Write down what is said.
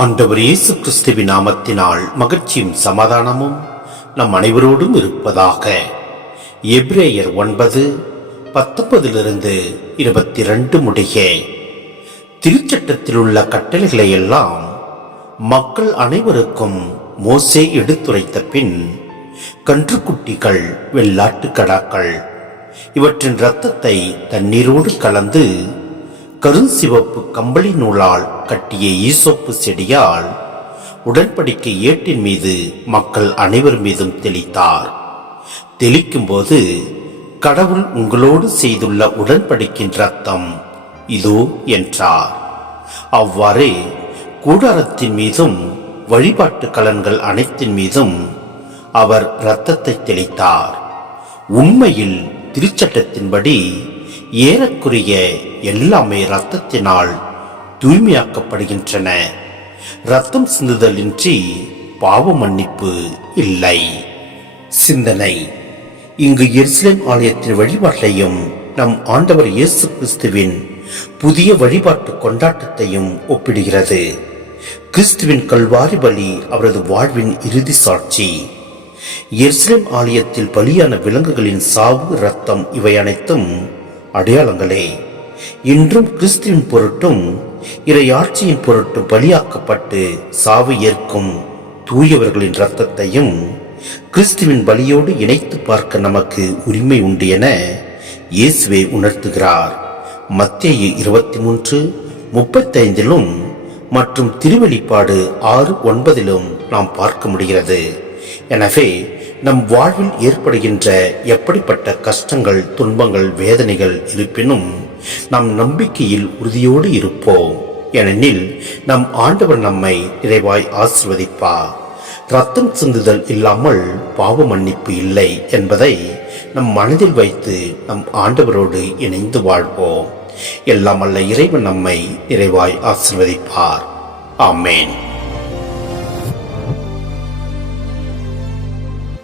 ஆண்டவர் இயேசு கிறிஸ்துவின் நாமத்தினால் மகிழ்ச்சியும் சமாதானமும் நம் அனைவரோடும் இருப்பதாக. எபிரேயர் 9:19-22 முடிய. திருச்சட்டத்தில் உள்ள கட்டளைகளை எல்லாம் மக்கள் அனைவருக்கும் மோசே எடுத்துரைத்த பின் கன்றுக்குட்டிகள், வெள்ளாட்டு கடாக்கள் இவற்றின் இரத்தத்தை தண்ணீரோடு கலந்து கருஞ்சிவப்பு கம்பளி நூலால் கட்டிய ஈசோப்பு செடியால் உடன்படிக்கை ஏட்டின் மீது மக்கள் அனைவர் மீதும் தெளித்தார். தெளிக்கும் போது, கடவுள் உங்களோடு செய்துள்ள உடன்படிக்கையின் இரத்தம் இதோ என்றார். அவ்வாறே கூடாரத்தின் மீதும் வழிபாட்டு கலன்கள் அனைத்தின் மீதும் அவர் இரத்தத்தை தெளித்தார். உண்மையில் திருச்சட்டத்தின்படி ஏறக்குறைய எல்லாமே இரத்தத்தினால் தூய்மையாக்கப்படுகின்றன. இரத்தம் சிந்துதலின்றி பாவ மன்னிப்பு இல்லை. சிந்தனை: இங்கு எருசலேம் ஆலயத்தின் வழிபாட்டையும் நம் ஆண்டவர் இயேசு கிறிஸ்துவின் புதிய வழிபாட்டு கொண்டாட்டத்தையும் ஒப்பிடுகிறது. கிறிஸ்துவின் கல்வாரி பலி அவரது வாழ்வின் இறுதி சாட்சி. எருசலேம் ஆலயத்தில் பலியான விலங்குகளின் சாவு, இரத்தம் இவை அனைத்தும் அடையாளங்களே. இன்றும் கிறிஸ்துவின் பொருட்டும் இறையாட்சியின் பொருட்டும் பலியாக்கப்பட்டு சாவு ஏற்கும் தூயவர்களின் இரத்தத்தையும் கிறிஸ்துவின் பலியோடு இணைத்து பார்க்க நமக்கு உரிமை உண்டு என இயேசுவே உணர்த்துகிறார். மத்தேயு 23:35 மற்றும் திருவெளிப்பாடு 6:9 நாம் பார்க்க முடிகிறது. எனவே நம் வாழ்வில் ஏற்படுகின்ற எப்படிப்பட்ட கஷ்டங்கள், துன்பங்கள், வேதனைகள் இருப்பினும் நம் நம்பிக்கையில் உறுதியோடு இருப்போம். ஏனெனில் நம் ஆண்டவர் நம்மை நிறைவாய் ஆசீர்வதிப்பார். இரத்தம் சிந்துதல் இல்லாமல் பாவ மன்னிப்பு இல்லை என்பதை நம் மனதில் வைத்து நம் ஆண்டவரோடு இணைந்து வாழ்வோம். எல்லாம் அல்ல இறைவன் நம்மை நிறைவாய் ஆசீர்வதிப்பார். ஆமேன்.